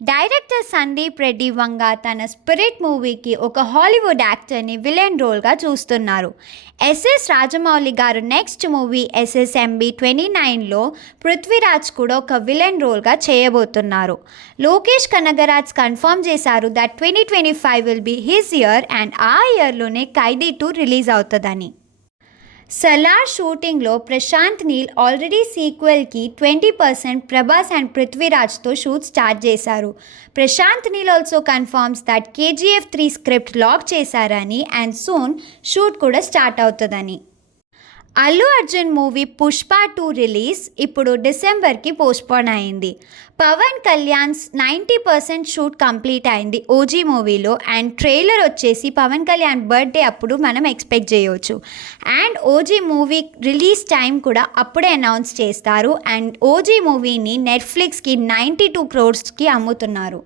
Director Sandeep Reddy Vanga తన spirit మూవీకి ఒక హాలీవుడ్ యాక్టర్ని విలన్ రోల్గా చూస్తున్నారు. SS Rajamouli garu next movie SSMB 29లో పృథ్వీరాజ్ కూడా ఒక విలన్ రోల్గా చేయబోతున్నారు. లోకేష్ కనగరాజ్ కన్ఫర్మ్ చేశారు that 2025 will be his year and ఆ ఇయర్లోనే ఖైదీ 2 రిలీజ్ అవుతుందని. సలార్ షూటింగ్లో ప్రశాంత్ నీల్ ఆల్రెడీ సీక్వెల్కి 20% ప్రభాస్ అండ్ పృథ్వీరాజ్తో షూట్ స్టార్ట్ చేశారు. Prashanth Neel also confirms that KGF 3 script lock చేశారని అండ్ సూన్ షూట్ కూడా స్టార్ట్ అవుతుందని. అల్లు అర్జున్ మూవీ పుష్ప 2 రిలీజ్ ఇప్పుడు డిసెంబర్కి పోస్ట్పోన్ అయింది. పవన్ కళ్యాణ్స్ 90% షూట్ కంప్లీట్ అయింది ఓజీ మూవీలో అండ్ ట్రైలర్ వచ్చేసి పవన్ కళ్యాణ్ బర్త్డే అప్పుడు మనం ఎక్స్పెక్ట్ చేయవచ్చు. And OG movie release time కూడా అప్పుడే అనౌన్స్ చేస్తారు. అండ్ ఓజీ మూవీని నెట్ఫ్లిక్స్కి 92 crores అమ్ముతున్నారు.